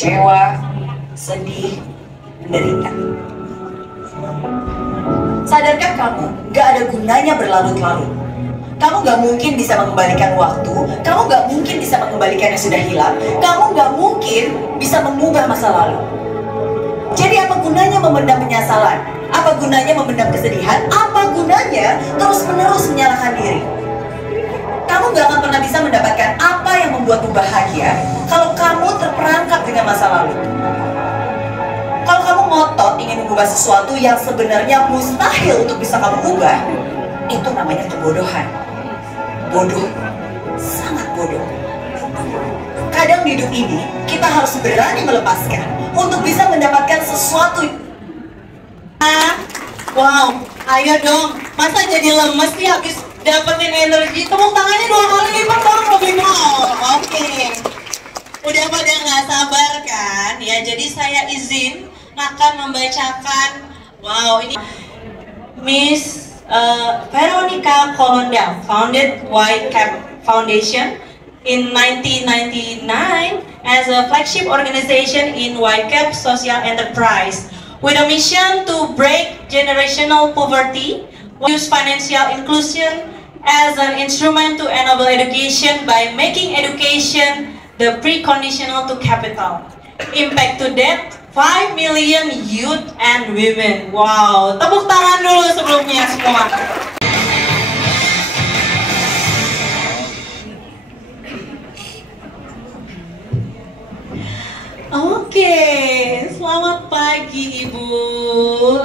kecewa, sedih, menderita. Sadarkah kamu, gak ada gunanya berlarut-larut. Kamu gak mungkin bisa mengembalikan waktu, kamu gak mungkin bisa mengembalikan yang sudah hilang, kamu gak mungkin bisa mengubah masa lalu. Jadi apa gunanya memendam penyesalan? Apa gunanya memendam kesedihan? Apa gunanya terus-menerus menyalahkan diri? Kamu gak akan pernah bisa mendapatkan apa yang membuatmu bahagia kalau kamu terperangkap dengan masa lalu. Kalau kamu ngotot ingin mengubah sesuatu yang sebenarnya mustahil untuk bisa kamu ubah, itu namanya kebodohan. Bodoh, sangat bodoh. Kadang di hidup ini, kita harus berani melepaskan untuk bisa mendapatkan sesuatu. Wow, ayo dong. Masa jadi lemes sih habis dapetin energi? Tepuk tangannya 2 kali lipat dong, lebih mau. Oke. Udah pada nggak sabar kan? Ya, jadi saya izin akan membacakan. Wow, ini Miss Veronica Colonda founded White Cap Foundation in 1999 as a flagship organization in White Cap Social Enterprise with a mission to break generational poverty, use financial inclusion as an instrument to enable education by making education the preconditional to capital. Impact to that 5 million youth and women. Wow, tepuk tangan dulu sebelumnya semua. Oke, selamat pagi Ibu.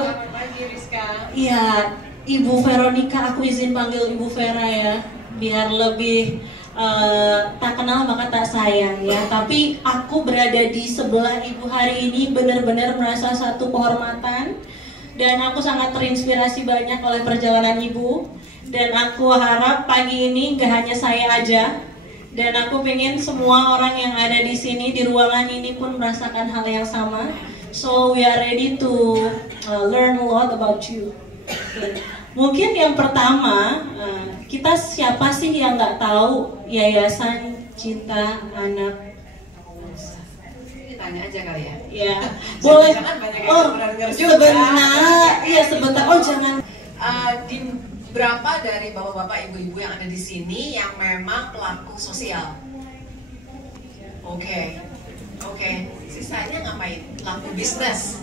Selamat pagi Rizka. Iya, Ibu Veronica, aku izin panggil Ibu Vera ya, biar lebih tak kenal maka tak sayang ya. Tapi aku berada di sebelah Ibu hari ini benar-benar merasa satu kehormatan, dan aku sangat terinspirasi banyak oleh perjalanan Ibu. Dan aku harap pagi ini gak hanya saya aja, dan aku pengen semua orang yang ada di sini di ruangan ini pun merasakan hal yang sama. So we are ready to learn a lot about you. Mungkin yang pertama, kita siapa sih yang nggak tahu Yayasan Cinta Anak? Tanya aja kali ya. Ya, boleh. Oh, sebentar. Iya sebentar. Oh jangan. Di berapa dari bapak-bapak, ibu-ibu yang ada di sini yang memang pelaku sosial? Oke. Sisanya ngapain? Pelaku bisnis.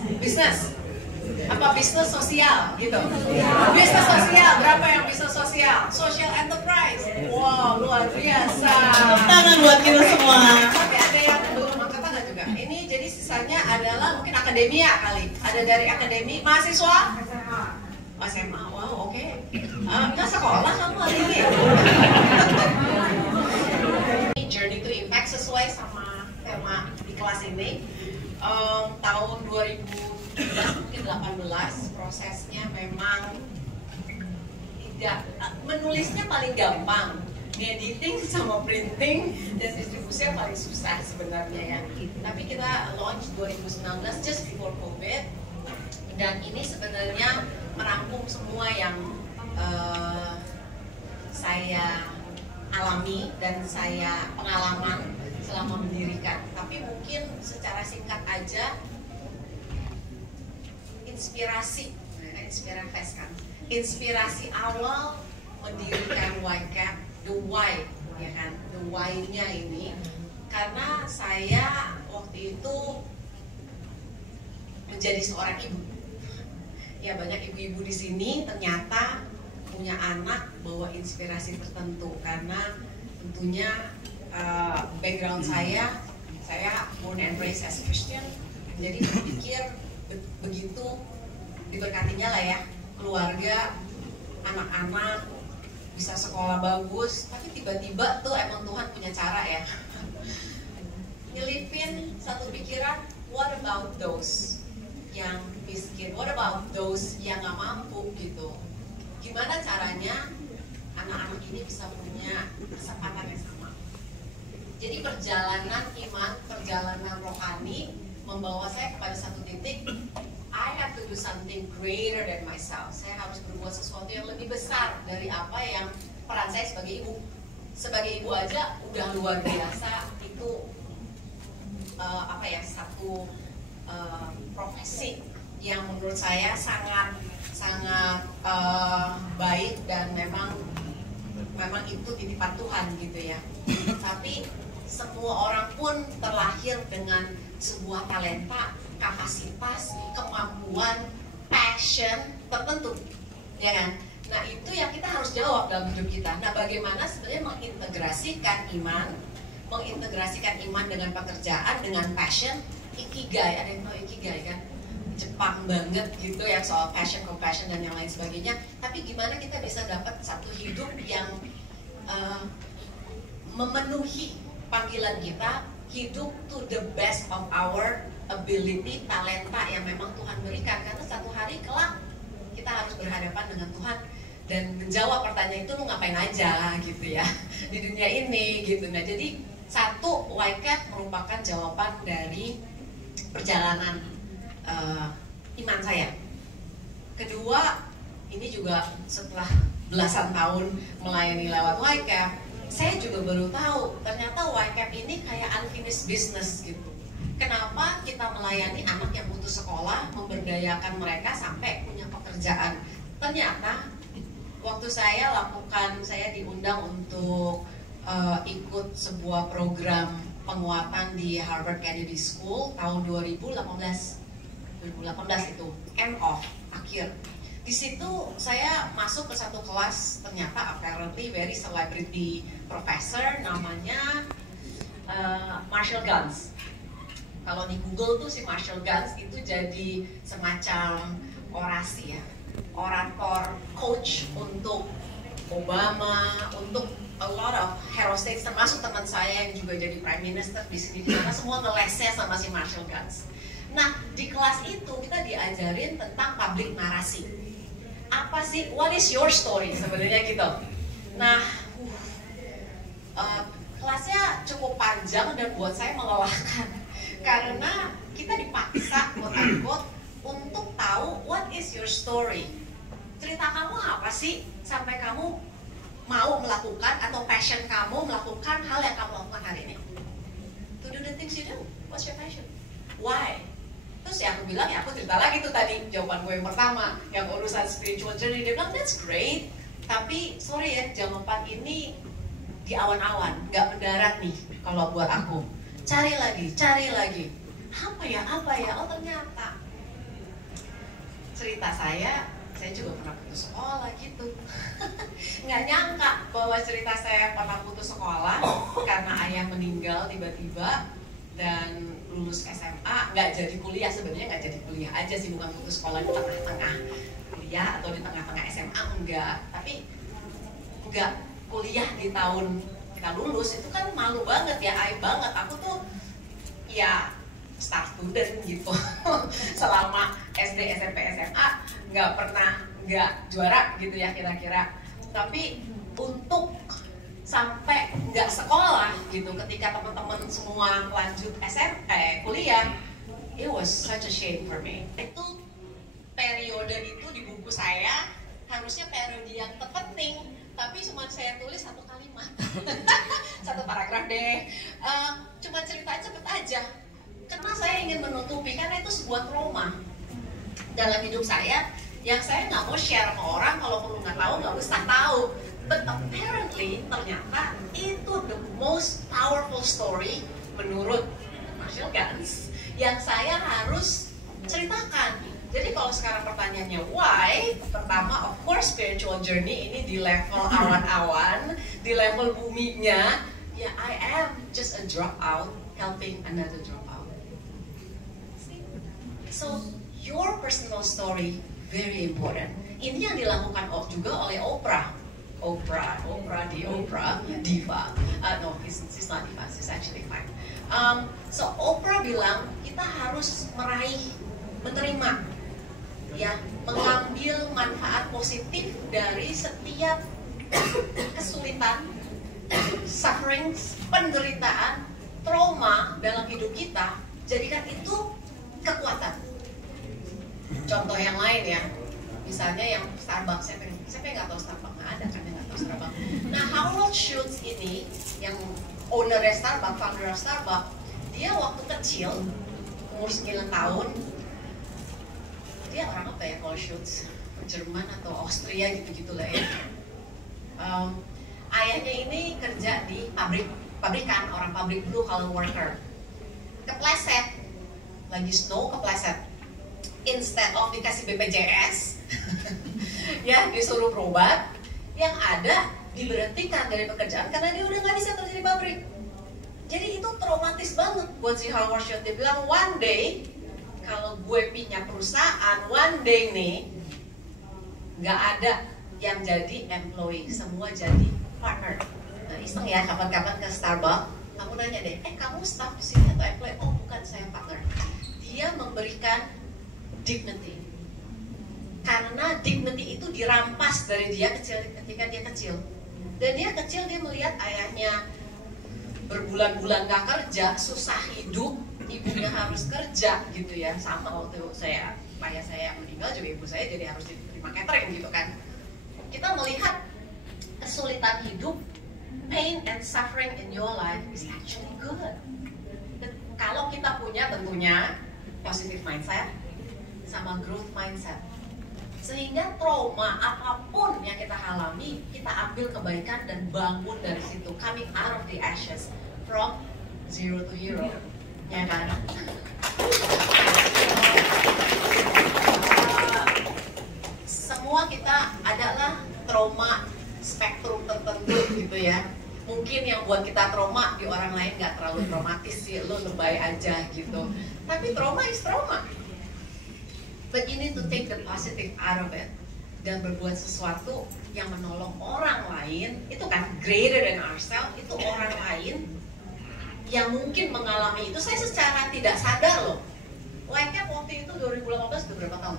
Apa bisnis sosial gitu? Bisnis sosial, berapa yang bisnis sosial? Social enterprise. Wow, luar biasa. Tangan buat kita semua. Tapi ada yang belum angkat tangan juga. Ini jadi sisanya adalah mungkin akademia kali. Ada dari akademi, mahasiswa? SMA. Wow, oke. Nggak sekolah kamu hari ini? Journey to Impact sesuai sama tema di kelas ini. Tahun 2018 prosesnya memang tidak, menulisnya paling gampang, editing sama printing dan distribusinya paling susah sebenarnya ya. Tapi kita launch 2019 just before COVID, dan ini sebenarnya merangkum semua yang saya alami dan saya pengalaman selama mendirikan. Tapi mungkin secara singkat aja, inspirasi awal mendirikan White Cap, the why, ya kan, the why-nya ini karena saya waktu itu menjadi seorang ibu. Ya, banyak ibu-ibu di sini ternyata punya anak bawa inspirasi tertentu, karena tentunya background saya born and raised as Christian, jadi berpikir begitu diberkatinya lah ya, keluarga, anak-anak bisa sekolah bagus, tapi tiba-tiba tuh emang Tuhan punya cara ya, nyelipin satu pikiran, what about those yang miskin, what about those yang gak mampu gitu, gimana caranya anak-anak ini bisa punya kesempatan yang sama. Jadi perjalanan iman, perjalanan rohani membawa saya kepada satu titik, I have to do something greater than myself. Saya harus berbuat sesuatu yang lebih besar dari apa yang peran saya sebagai ibu. Sebagai ibu aja udah luar biasa, itu satu profesi yang menurut saya sangat baik dan memang itu titipan Tuhan gitu ya. Tapi semua orang pun terlahir dengan sebuah talenta, kapasitas, kemampuan, passion tertentu, ya kan? Nah itu yang kita harus jawab dalam hidup kita. Nah bagaimana sebenarnya mengintegrasikan iman dengan pekerjaan, dengan passion, ikigai. Ada yang tahu ikigai kan? Jepang banget gitu yang soal passion, compassion dan yang lain sebagainya. Tapi gimana kita bisa dapat satu hidup yang memenuhi panggilan kita, hidup to the best of our ability, talenta yang memang Tuhan berikan. Karena satu hari kelak kita harus berhadapan dengan Tuhan dan menjawab pertanyaan itu, lu ngapain aja gitu ya di dunia ini gitu. Nah jadi satu, YCAP merupakan jawaban dari perjalanan iman saya. Kedua, ini juga setelah belasan tahun melayani lewat YCAP, saya juga baru tahu ternyata YCAP ini kayak unfinished business gitu. Kenapa kita melayani anak yang putus sekolah, memberdayakan mereka sampai punya pekerjaan? Ternyata waktu saya diundang untuk ikut sebuah program penguatan di Harvard Kennedy School tahun 2018 itu end of akhir. Di situ saya masuk ke satu kelas, ternyata apparently very celebrity professor namanya Marshall Ganz. Kalau di Google tuh si Marshall Ganz itu jadi semacam orasi ya, orator, coach untuk Obama, untuk a lot of hero states, termasuk teman saya yang juga jadi prime minister di sini, karena semua ngelesnya sama si Marshall Ganz. Nah, di kelas itu kita diajarin tentang public narasi. Apa sih, what is your story sebenarnya gitu. Nah, kelasnya cukup panjang dan buat saya melelahkan. Karena kita dipaksa, quote-unquote, untuk tahu what is your story. Cerita kamu apa sih sampai kamu mau melakukan atau passion kamu melakukan hal yang kamu lakukan hari ini. To do the things you do, what's your passion? Why? Terus ya aku bilang, ya aku cerita lagi tuh tadi jawaban gue yang pertama, yang urusan spiritual journey. Dia bilang that's great, tapi sorry ya, jawaban ini di awan-awan, nggak mendarat nih kalau buat aku. Cari lagi, apa ya? Oh ternyata cerita saya juga pernah putus sekolah gitu. Nggak nyangka bahwa cerita saya pernah putus sekolah karena ayah meninggal tiba-tiba dan lulus SMA, nggak jadi kuliah. Sebenarnya nggak jadi kuliah aja sih, bukan putus sekolah di tengah-tengah kuliah atau di tengah-tengah SMA, enggak. Tapi nggak kuliah di tahun kita lulus, itu kan malu banget ya, aib banget. Aku tuh ya star student gitu selama SD, SMP, SMA nggak juara gitu ya kira-kira. Tapi untuk sampai nggak sekolah gitu, ketika teman-teman semua lanjut SMP, kuliah, it was such a shame for me. Itu periode itu di buku saya harusnya periode yang terpenting, tapi cuma saya tulis satu kalimat satu paragraf deh, cuma ceritain cepet aja karena saya ingin menutupi, karena itu sebuah trauma dalam hidup saya yang saya nggak mau share sama orang. Kalau perlu nggak tahu, nggak usah tahu. But apparently ternyata itu the most powerful story menurut Marshall Ganz yang saya harus ceritakan. Jadi kalau sekarang pertanyaannya why, pertama of course spiritual journey ini di level awan-awan, di level buminya, ya I am just a dropout helping another dropout. So your personal story very important. Ini yang dilakukan juga oleh Oprah diva. No, she's not diva, she's actually fine. So Oprah bilang kita harus menerima, ya, mengambil manfaat positif dari setiap kesulitan, suffering, penderitaan, trauma dalam hidup kita. Jadikan itu kekuatan. Contoh yang lain ya, misalnya yang Starbucks, siapa yang nggak tahu Starbucks? Nggak ada kan yang nggak tahu Starbucks. Nah, Howard Schultz ini, yang owner Starbucks, founder Starbucks, Dia waktu kecil, umur 9 tahun, dia orang apa ya, kalau Schutz, Jerman atau Austria gitu-gitu lah ya. Ayahnya ini kerja di pabrikan, orang pabrik, blue collar worker. Kepleset, lagi snow kepleset. Instead of dikasih BPJS, ya disuruh berobat, yang ada diberhentikan dari pekerjaan karena dia udah nggak bisa kerja di pabrik. Jadi itu traumatis banget buat si Howard Schultz. Dia bilang one day kalau gue punya perusahaan, one day nih nggak ada yang jadi employee, semua jadi partner. Nah, iseng ya, kapan-kapan ke Starbucks, kamu nanya deh, kamu staff di sini atau employee? Oh bukan, saya partner. Dia memberikan dignity, karena dignity itu dirampas dari dia kecil ketika dia kecil. Dan dia kecil, dia melihat ayahnya berbulan-bulan gak kerja, susah hidup, ibunya harus kerja gitu ya. Sama waktu ayah saya meninggal juga ibu saya jadi harus diterima catering gitu kan. Kita melihat kesulitan hidup, pain and suffering in your life is actually good. Dan kalau kita punya tentunya positive mindset sama growth mindset, sehingga trauma apapun yang kita alami, kita ambil kebaikan dan bangun dari situ, coming out of the ashes, from zero to hero, ya kan? Semua kita adalah trauma spektrum tertentu gitu ya. Mungkin yang buat kita trauma di orang lain nggak terlalu traumatis sih, lo lebay aja gitu. Tapi trauma is trauma. But you need to take the positive out of it dan berbuat sesuatu yang menolong orang lain. Itu kan greater than ourselves. Itu orang lain yang mungkin mengalami itu. Saya secara tidak sadar loh. Like-nya waktu itu 2018 udah berapa tahun?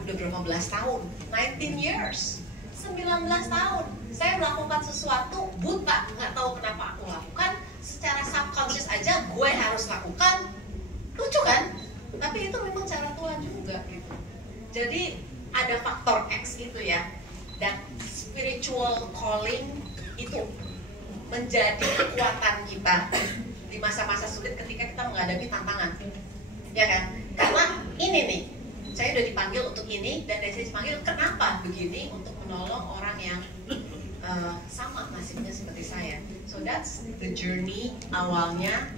Udah berapa belas tahun? 19 years. 19 tahun. Saya melakukan sesuatu buta, nggak tahu kenapa aku lakukan. Secara subconscious aja gue harus lakukan. Lucu kan? Tapi itu memang cara Tuhan juga gitu. Jadi ada faktor X itu ya. Dan spiritual calling itu menjadi kekuatan kita di masa-masa sulit ketika kita menghadapi tantangan. Ya kan? Karena ini nih, saya udah dipanggil untuk ini dan saya dipanggil kenapa begini, untuk menolong orang yang sama nasibnya seperti saya. So that's the journey awalnya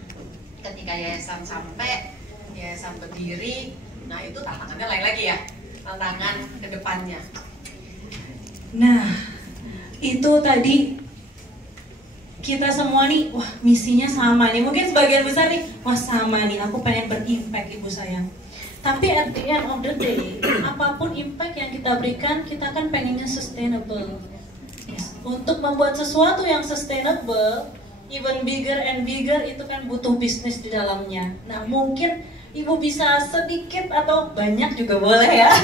ketika yayasan sampai yayasan berdiri. Nah itu tantangannya lain lagi ya, tantangan kedepannya. Nah itu tadi kita semua nih, wah misinya sama nih. Mungkin sebagian besar nih, wah sama nih, aku pengen berimpact ibu sayang. Tapi at the end of the day, apapun impact yang kita berikan, kita kan pengennya sustainable. Untuk membuat sesuatu yang sustainable, even bigger and bigger, itu kan butuh bisnis di dalamnya. Nah mungkin ibu bisa sedikit atau banyak juga boleh ya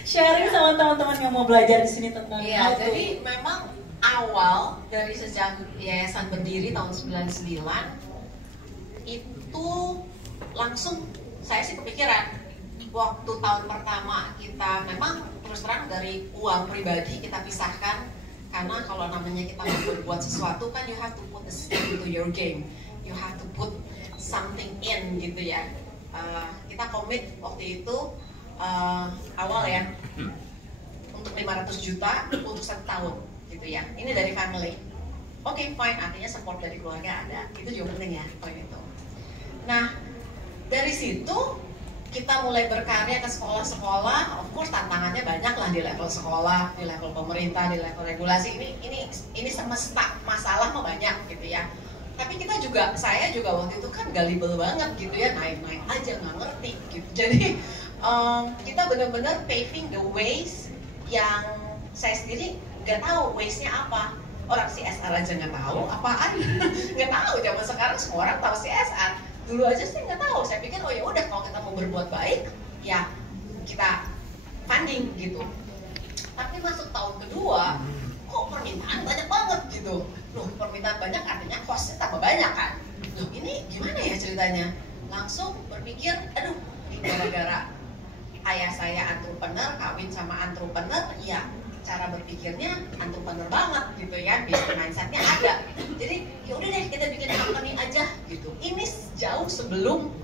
sharing sama teman-teman yang mau belajar di sini tentang Iya, jadi memang awal dari sejak yayasan berdiri tahun 99 itu langsung saya sih kepikiran waktu tahun pertama kita memang terus terang dari uang pribadi kita pisahkan, karena kalau namanya kita mau berbuat sesuatu kan you have to put a stake into your game, you have to put something in gitu ya. Kita komit waktu itu awal ya untuk 500 juta untuk 1 tahun gitu ya. Ini dari family. Oke, fine, artinya support dari keluarga ada. Itu juga penting ya, poin itu. Nah, dari situ kita mulai berkarya ke sekolah-sekolah. Of course tantangannya banyak lah di level sekolah, di level pemerintah, di level regulasi. Ini semesta masalah mah banyak gitu ya. Tapi kita juga, saya juga waktu itu kan gullible banget gitu ya, naik-naik aja nggak ngerti gitu. Jadi kita benar-benar paving the ways yang saya sendiri nggak tahu ways-nya apa. Orang CSR aja nggak tahu apaan, nggak tahu. Zaman sekarang semua orang tahu CSR. Dulu aja sih nggak tahu. Saya pikir oh ya udah kalau kita mau berbuat baik, ya kita funding gitu. Tapi masuk tahun kedua, kok permintaan banyak banget gitu. Loh, permintaan banyak artinya costnya tambah banyak kan. Loh, ini gimana ya ceritanya? Langsung berpikir, aduh, ini gara-gara ayah saya entrepreneur, kawin sama entrepreneur, ya cara berpikirnya entrepreneur banget gitu ya, business mindsetnya ada. Jadi yaudah deh kita bikin company aja gitu. Ini jauh sebelum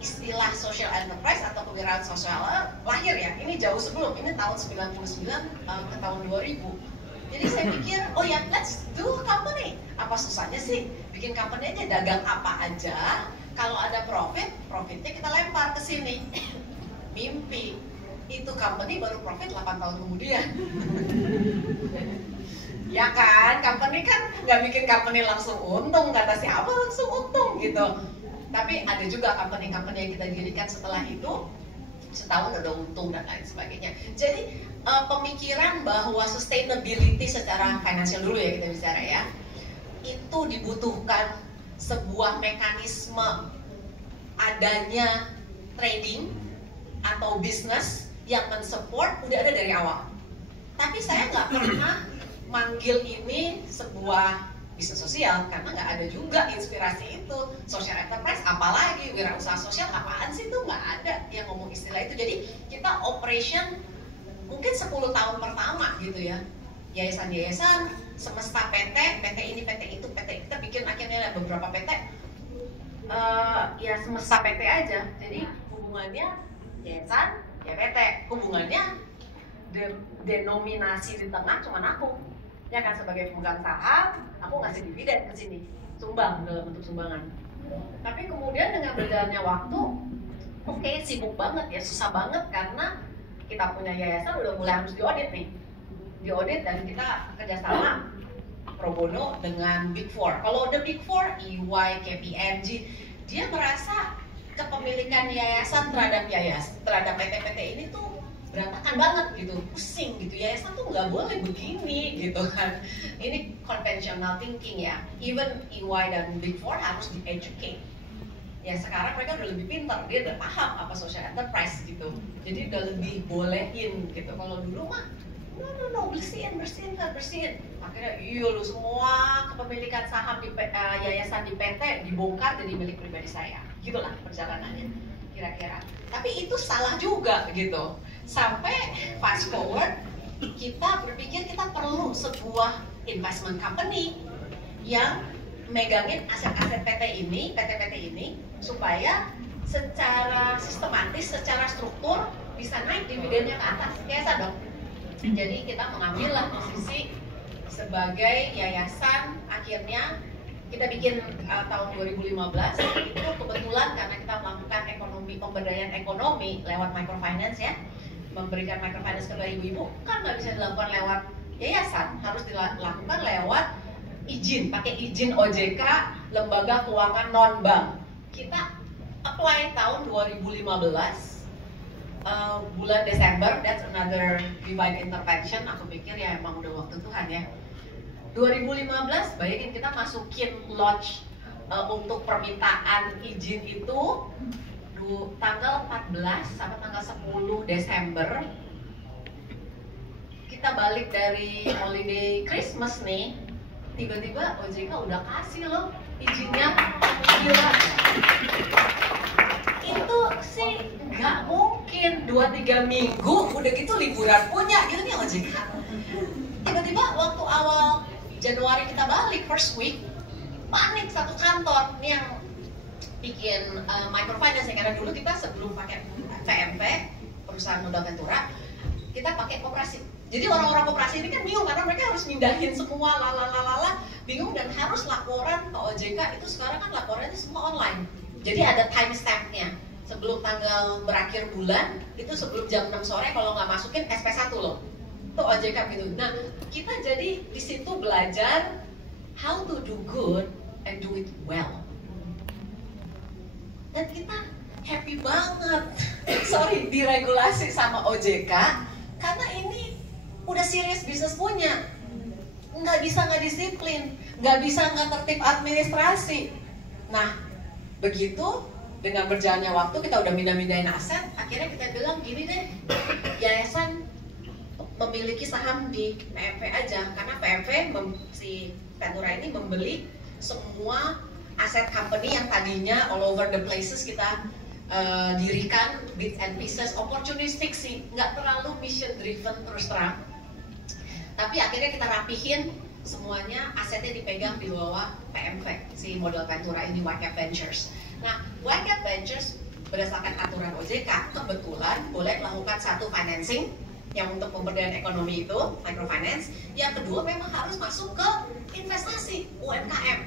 istilah social enterprise atau kewirausahaan sosial lahir ya. Ini jauh sebelum, ini tahun 99 ke tahun 2000. Jadi saya pikir, oh ya let's do a company. Apa susahnya sih bikin company aja, dagang apa aja. Kalau ada profitnya kita lempar ke sini. Mimpi. Itu company baru profit 8 tahun kemudian. Ya kan, company kan nggak bikin company langsung untung, kata siapa langsung untung gitu. Tapi ada juga company-company yang kita dirikan setelah itu, setahun udah untung dan lain sebagainya. Jadi pemikiran bahwa sustainability secara finansial dulu ya kita bicara ya, itu dibutuhkan sebuah mekanisme adanya trading atau bisnis yang mensupport udah ada dari awal. Tapi saya nggak pernah manggil ini sebuah bisnis sosial karena nggak ada juga inspirasi itu. Social enterprise apalagi, wirausaha sosial apaan sih, itu nggak ada yang ngomong istilah itu. Jadi kita operation mungkin 10 tahun pertama gitu ya, yayasan-yayasan, semesta PT ini, PT itu, PT kita bikin akhirnya ada beberapa PT, ya semesta PT aja. Jadi hubungannya yayasan, ya PT, hubungannya denominasi di tengah cuman aku, ya kan sebagai pemegang saham, aku ngasih dividen ke sini, sumbang dalam bentuk sumbangan. Tapi kemudian dengan berjalannya waktu, oke, sibuk banget ya, susah banget karena kita punya yayasan udah mulai harus diaudit nih, diaudit dan kita kerjasama pro bono dengan Big Four. Kalau the Big Four, EY, KPMG, dia merasa kepemilikan yayasan terhadap PT-PT ini tuh berantakan banget gitu, pusing gitu, yayasan tuh nggak boleh begini gitu kan. Ini conventional thinking ya, even EY dan Big Four harus di-educate. Ya sekarang mereka udah lebih pintar, dia udah paham apa social enterprise gitu, jadi udah lebih bolehin gitu. Kalau dulu mah no, bersihin. Akhirnya iya lu semua kepemilikan saham di yayasan di PT dibongkar jadi milik pribadi saya. Gitulah perjalanannya kira-kira. Tapi itu salah juga gitu. Sampai fast forward, kita berpikir kita perlu sebuah investment company yang megangin aset-aset PT ini supaya secara sistematis, secara struktur bisa naik dividennya ke atas. Biasa dong. Jadi kita mengambillah posisi sebagai yayasan. Akhirnya kita bikin tahun 2015 itu kebetulan karena kita melakukan pemberdayaan ekonomi lewat microfinance ya, memberikan microfinance kepada ibu-ibu, kan nggak bisa dilakukan lewat yayasan, harus dilakukan lewat izin, pakai izin OJK, lembaga keuangan non bank. Kita apply tahun 2015 bulan Desember, that's another divine intervention. Aku pikir ya emang udah waktu Tuhan ya. 2015, bayangin kita masukin launch untuk permintaan izin itu tanggal 14 sampai tanggal 10 Desember. Kita balik dari holiday Christmas nih, tiba-tiba OJK udah kasih loh izinnya. Gila. Itu sih nggak mungkin 2-3 minggu udah gitu liburan punya gitu nih OJK. Tiba-tiba waktu awal Januari kita balik first week, panik satu kantor nih yang bikin microfinance ya, karena dulu kita sebelum pakai VMP perusahaan modal ventura kita pakai koperasi. Jadi orang-orang koperasi ini kan bingung karena mereka harus mindahin semua bingung dan harus laporan ke OJK. Itu sekarang kan laporannya semua online. Jadi ada time stampnya. Sebelum tanggal berakhir bulan, itu sebelum jam 6 sore kalau nggak masukin SP1 loh. Itu OJK gitu. Nah, kita jadi di situ belajar how to do good and do it well. Dan kita happy banget, diregulasi sama OJK karena ini udah serius bisnis punya. Nggak bisa nggak disiplin, nggak bisa nggak tertib administrasi. Nah, begitu dengan berjalannya waktu kita udah mindahin aset, akhirnya kita bilang gini deh, yayasan memiliki saham di PMV aja, karena PMV si Ventura ini membeli semua aset company yang tadinya all over the places kita dirikan bits and pieces, opportunistic sih, nggak terlalu mission driven terus terang. Tapi akhirnya kita rapihin semuanya, asetnya dipegang di bawah PMV, si model Ventura ini, YCAP Ventures. Nah, YCAP Ventures berdasarkan aturan OJK kebetulan boleh melakukan satu financing yang untuk pemberdayaan ekonomi itu microfinance, yang kedua memang harus masuk ke investasi UMKM.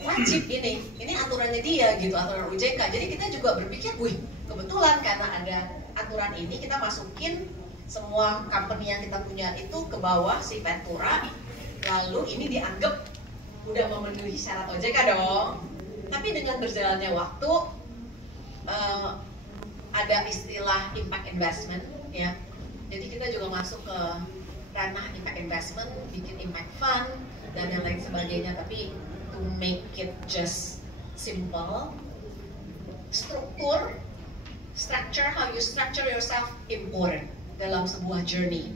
Wajib ini aturannya dia gitu, aturan OJK. Jadi kita juga berpikir, wih kebetulan karena ada aturan ini kita masukin semua company yang kita punya itu ke bawah si Ventura, lalu ini dianggap udah memenuhi syarat OJK dong. Tapi dengan berjalannya waktu ada istilah impact investment ya, jadi kita juga masuk ke ranah impact investment, bikin impact fund dan yang lain sebagainya. Tapi to make it just simple, structure how you structure yourself important dalam sebuah journey.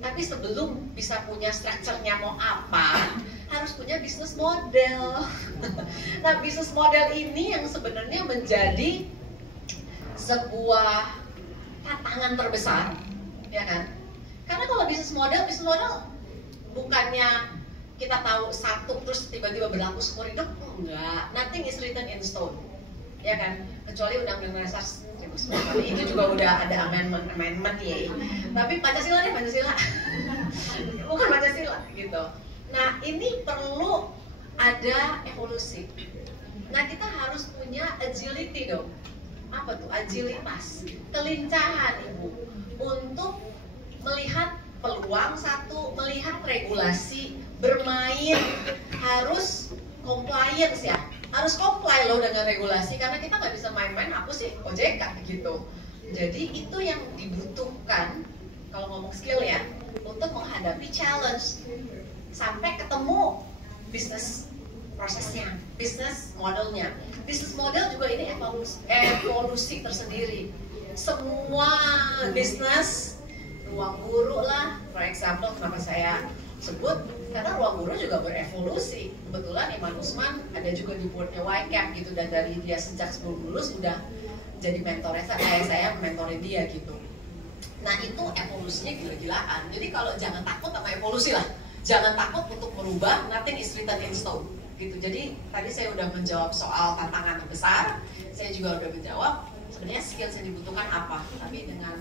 Tapi sebelum bisa punya structure-nya mau apa, harus punya business model. Nah, business model ini yang sebenarnya menjadi sebuah tantangan terbesar, ya kan? Karena kalau bisnis model bukannya kita tahu satu terus tiba-tiba berlaku seumur hidup, enggak. Nothing is written in stone, ya kan? Kecuali Undang-Undang Dasar 1945 itu juga udah ada amendment ya. Tapi Pancasila nih, Pancasila, bukan Pancasila gitu. Nah, ini perlu ada evolusi. Nah, kita harus punya agility dong. Apa tuh? Agilitas, kelincahan Ibu untuk melihat peluang satu, melihat regulasi, bermain, harus compliance ya, harus comply loh dengan regulasi, karena kita nggak bisa main-main aku sih OJK gitu. Jadi itu yang dibutuhkan kalau ngomong skill ya, untuk menghadapi challenge sampai ketemu bisnis prosesnya, bisnis modelnya. Bisnis model juga ini evolusi tersendiri. Semua bisnis, ruang guru lah, for example, kenapa saya sebut, karena ruang guru juga berevolusi. Kebetulan Iman Usman ada juga di boardnya YCAP gitu, dan dari dia sejak sebelum lulus udah jadi mentornya saya mentorin dia gitu. Nah itu evolusinya gila-gilaan. Jadi kalau jangan takut sama evolusi lah, jangan takut untuk merubah, nothing is written in stone gitu. Jadi tadi saya udah menjawab soal tantangan besar, saya juga udah menjawab sebenarnya skills yang dibutuhkan apa, tapi dengan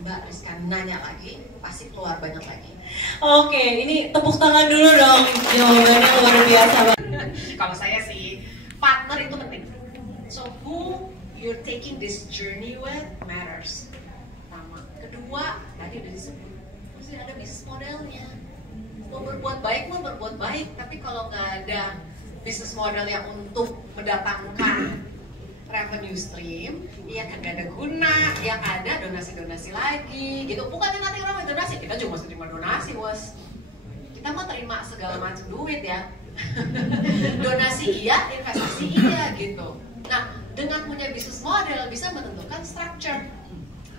Mbak Rizka nanya lagi, pasti keluar banyak lagi. Oke, ini tepuk tangan dulu dong, jawabannya luar biasa banget. Kalau saya sih, partner itu penting. So who you're taking this journey with matters. Pertama, kedua, tadi udah disebut, mesti ada bisnis modelnya. Mau berbuat baik, tapi kalau nggak ada bisnis model yang untuk mendatangkan revenue stream, ya kan gak ada guna, yang ada donasi-donasi lagi gitu. Bukannya nanti orang mau donasi, kita juga mesti terima donasi bos. Kita mau terima segala macam duit ya. Donasi iya, investasi iya gitu. Nah, dengan punya bisnis model bisa menentukan structure.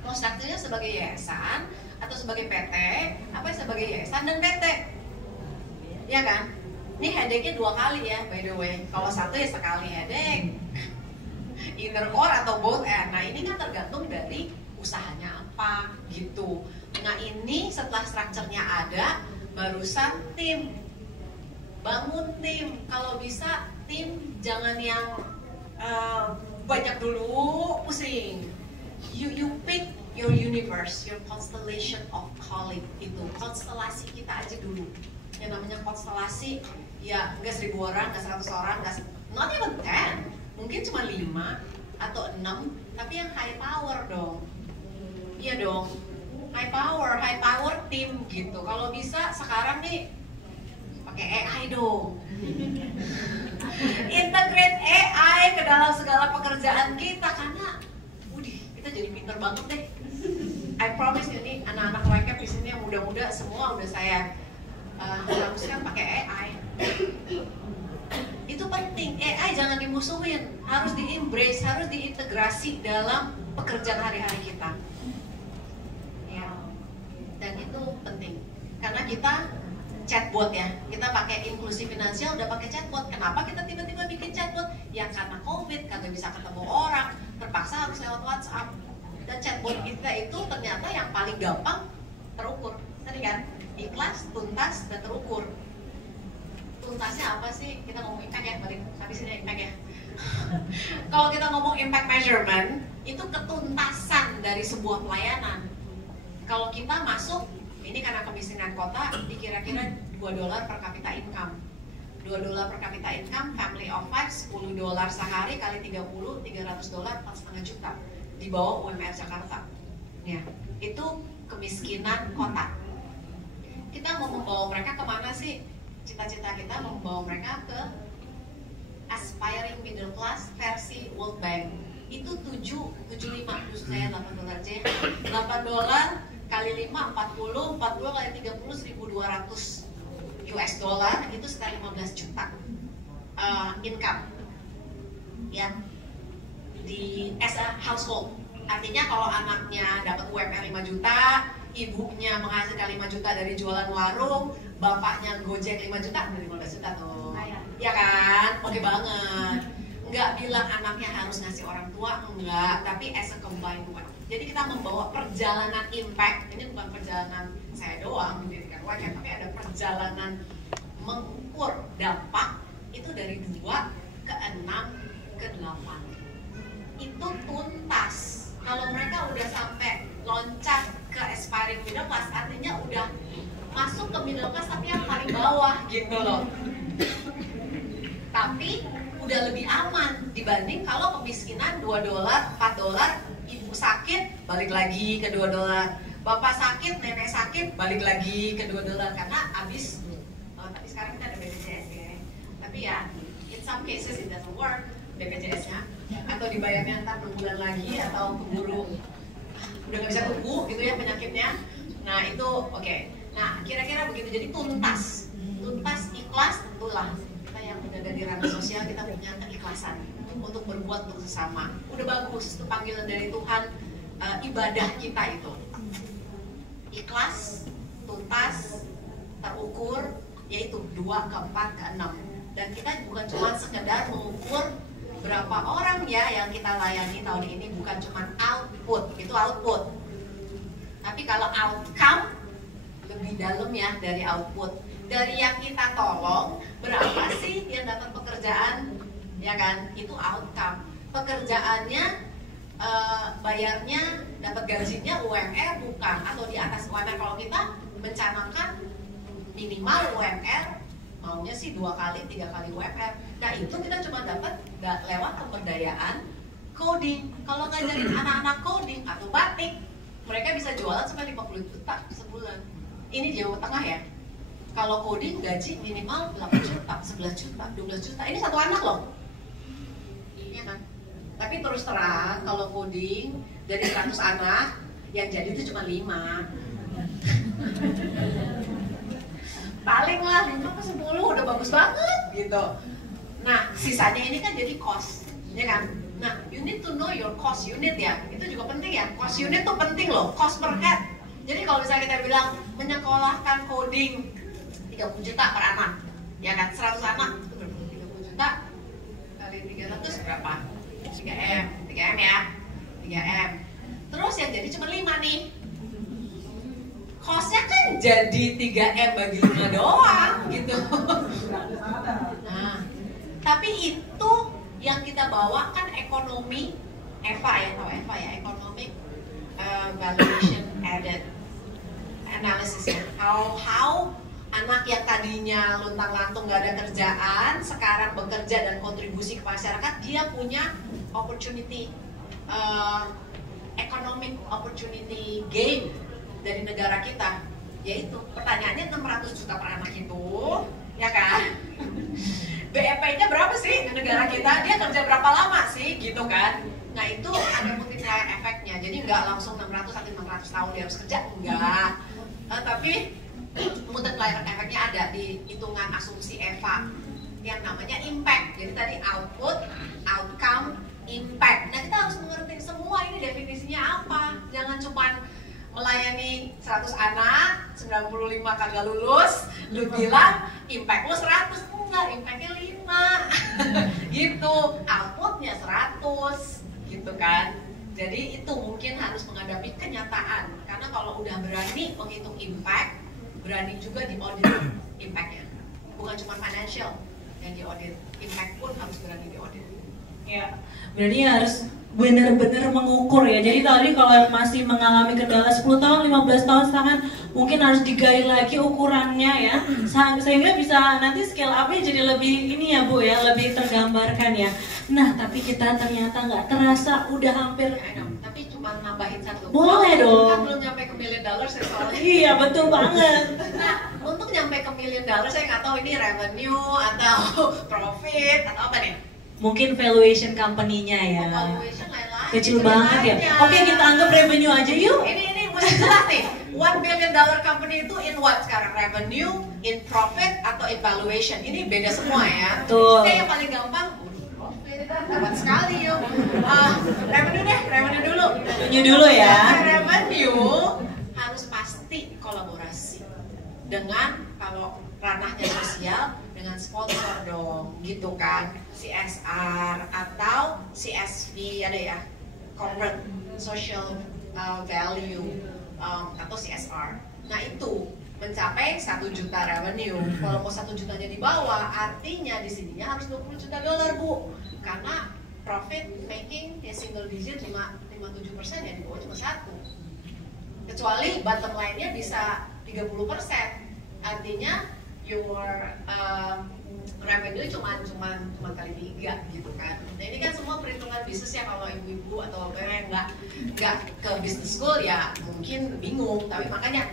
Mau strukturnya sebagai yayasan atau sebagai PT, apa sebagai yayasan dan PT. Ya kan? Ini headache-nya 2 kali ya, by the way. Kalau satu ya sekali headache. Either or atau both end. Nah ini kan tergantung dari usahanya apa gitu. Nah ini setelah strukturnya ada, barusan tim, bangun tim. Kalau bisa tim jangan yang banyak dulu, pusing. You pick your universe, your constellation of calling itu. Konstelasi kita aja dulu. Yang namanya konstelasi ya nggak 1000 orang, nggak 100 orang, nggak not even 10. Mungkin cuma 5 atau 6, tapi yang high power dong. Iya dong, high power team gitu. Kalau bisa sekarang nih pakai AI dong. Integrate AI ke dalam segala pekerjaan kita, karena kita jadi pinter banget deh. I promise ini anak-anak YCAP di sini yang muda-muda semua udah saya haruskan pakai AI. Itu penting, AI jangan dimusuhin, harus di-embrace, harus diintegrasi dalam pekerjaan hari-hari kita ya. Dan itu penting, karena kita chatbot ya, kita pakai inklusi finansial udah pakai chatbot. Kenapa kita tiba-tiba bikin chatbot? Ya karena COVID, kagak bisa ketemu orang, terpaksa harus lewat WhatsApp. Dan chatbot kita itu ternyata yang paling gampang terukur, tadi kan? ikhlas, tuntas, dan terukur. Tuntasnya apa sih? Kita ngomong impact ya, balik habis ini impact ya. Kalau kita ngomong impact measurement, itu ketuntasan dari sebuah pelayanan. Kalau kita masuk, ini karena kemiskinan kota, kira-kira $2 per capita income. $2 per capita income, family of 5, $10 sehari kali 30, $300, $4,5 juta. Di bawah UMR Jakarta. Ya, itu kemiskinan kota. Kita mau membawa mereka kemana sih? Cita-cita kita mau membawa mereka ke aspiring middle class versi World Bank. Itu 75, terus saya $8 aja. $8 kali 5, 40 kali 30, 1.200 US dollar, itu sekitar 15 juta income. Ya, di as a household. Artinya kalau anaknya dapat UMR 5 juta, ibunya menghasilkan 5 juta dari jualan warung, bapaknya gojek 5 juta, dari 15 juta tuh. Ya kan? Oke banget. Nggak bilang anaknya harus ngasih orang tua, enggak, tapi as a combined one. Jadi kita membawa perjalanan impact, ini bukan perjalanan saya doang mendirikan White, tapi ada perjalanan mengukur dampak itu dari 2 ke 6 ke 8. Itu tuntas. Kalau mereka udah sampai loncat ke aspiring middle class, artinya udah masuk ke middle class tapi yang paling bawah gitu loh. Tapi udah lebih aman dibanding kalau kemiskinan $2, $4, ibu sakit balik lagi ke $2, bapak sakit, nenek sakit balik lagi ke $2 karena habis. Tapi sekarang kita ada BPJS ya. Tapi ya, in some cases it doesn't work BPJS-nya, atau dibayarnya ntar 6 bulan lagi, atau keburu udah nggak bisa tunggu gitu ya penyakitnya. Nah itu oke. Nah kira-kira begitu. Jadi tuntas, ikhlas, tentulah kita yang udah dari ranah sosial kita punya keikhlasan untuk berbuat untuk sesama. Udah bagus, itu panggilan dari Tuhan, ibadah kita itu ikhlas, tuntas, terukur, yaitu 2 ke 4 ke 6. Dan kita bukan cuma sekedar mengukur berapa orang ya yang kita layani tahun ini, bukan cuma output, itu output. Tapi kalau outcome lebih dalam ya dari output. Dari yang kita tolong, berapa sih yang dapat pekerjaan? Ya kan? Itu outcome. Pekerjaannya, bayarnya, dapat gajinya UMR bukan, atau di atas UMR. Kalau kita mencanangkan minimal UMR, maunya sih 2 kali, 3 kali UMR. Nah itu kita cuma dapat lewat pemberdayaan coding. Kalau ngajarin anak-anak coding atau batik, mereka bisa jualan sampai 50 juta sebulan. Ini Jawa Tengah ya. Kalau coding gaji minimal 8 juta, 11 juta, 12 juta. Ini satu anak loh. Iya kan? Tapi terus terang kalau coding dari 100 anak, yang jadi itu cuma 5. Paling lah 5 ke 10 udah bagus banget gitu. Nah sisanya ini kan jadi cost, ya kan? Nah you need to know your cost unit ya, itu juga penting ya. Cost unit tuh penting loh, cost per head. Jadi kalau misalnya kita bilang menyekolahkan coding 30 juta per anak, ya kan? 100 anak itu berapa? 30 juta kali 300 berapa? 3M ya, 3M. Terus yang jadi cuma 5 nih. Cost-nya kan jadi 3M bagi 5 doang gitu. Nah, tapi itu yang kita bawa kan ekonomi EVA ya, tahu EVA ya, economic valuation added analysis ya. How anak yang tadinya luntang-lantung gak ada kerjaan sekarang bekerja dan kontribusi ke masyarakat, dia punya opportunity, economic opportunity gain dari negara kita. Yaitu pertanyaannya 600 juta per anak itu, ya kan? BEP-nya berapa sih di negara kita? Dia kerja berapa lama sih gitu kan? Nah itu ada multiplier efeknya. Jadi nggak langsung 600 atau 600 tahun dia harus kerja, enggak. Tapi multiplier efeknya ada di hitungan asumsi EVA yang namanya impact. Jadi tadi output, outcome, impact. Nah kita harus mengerti semua ini definisinya apa. Jangan cuma melayani 100 anak, 95 kagak lulus, lu bilang impact lu 100, enggak, impactnya 5 gitu, outputnya 100 gitu kan. Jadi itu mungkin harus menghadapi kenyataan, karena kalau udah berani menghitung impact, berani juga di audit impact-nya. Bukan cuma financial yang di audit, impact pun harus berani di audit. Ya, berarti harus benar-benar mengukur ya. Jadi tadi kalau yang masih mengalami kendala 10 tahun, 15 tahun tangan, mungkin harus digali lagi ukurannya ya, sehingga bisa nanti scale up-nya jadi lebih ini ya Bu ya, lebih tergambarkan ya. Nah, tapi kita ternyata nggak terasa udah hampir. Tapi cuma nambahin satu. Boleh dong. Kan belum nyampe ke $1 million ya soalnya. Iya, betul banget. Nah, untuk nyampe ke $1 million saya nggak tahu ini revenue atau profit atau apa nih? Mungkin valuation company-nya ya. Valuation lain-lain. Kecil banget ya. Oke, kita anggap revenue aja yuk. Ini mesti jelas nih. $1 billion company itu in what sekarang? Revenue, in profit, atau in valuation? Ini beda semua ya. Betul. Kayak yang paling gampang, profit, dapat sekali yuk. Revenue deh, revenue dulu. Revenue dulu ya. Revenue harus pasti kolaborasi dengan kalau ranahnya sosial dengan sponsor dong, gitu kan, CSR atau CSV ada ya, corporate social value atau CSR. Nah itu mencapai 1 juta revenue. Kalau mau 1 jutanya di bawah, artinya di sininya harus $20 juta Bu, karena profit making ya single digit 5-7% ya, di bawah cuma 1. Kecuali bottom line-nya bisa 30%, artinya your revenue cuma kali 3 gitu kan. Nah ini kan semua perhitungan bisnis ya, kalau ibu-ibu atau yang nggak ke business school ya mungkin bingung. Tapi makanya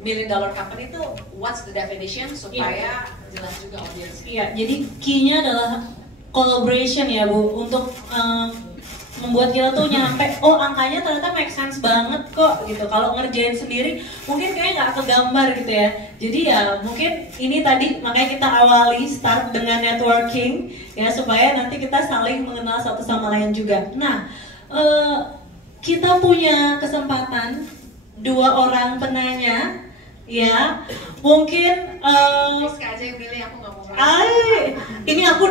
$1 million company itu what's the definition supaya jelas juga audience. Iya, jadi key-nya adalah collaboration ya Bu, untuk membuat kita tuh nyampe, oh angkanya ternyata make sense banget kok gitu. Kalau ngerjain sendiri mungkin kayaknya nggak kegambar gitu ya. Jadi ya mungkin ini tadi makanya kita awali start dengan networking ya, supaya nanti kita saling mengenal satu sama lain juga. Nah, kita punya kesempatan 2 orang penanya ya, mungkin Rizka aja yang milih, aku nggak mau. ini aku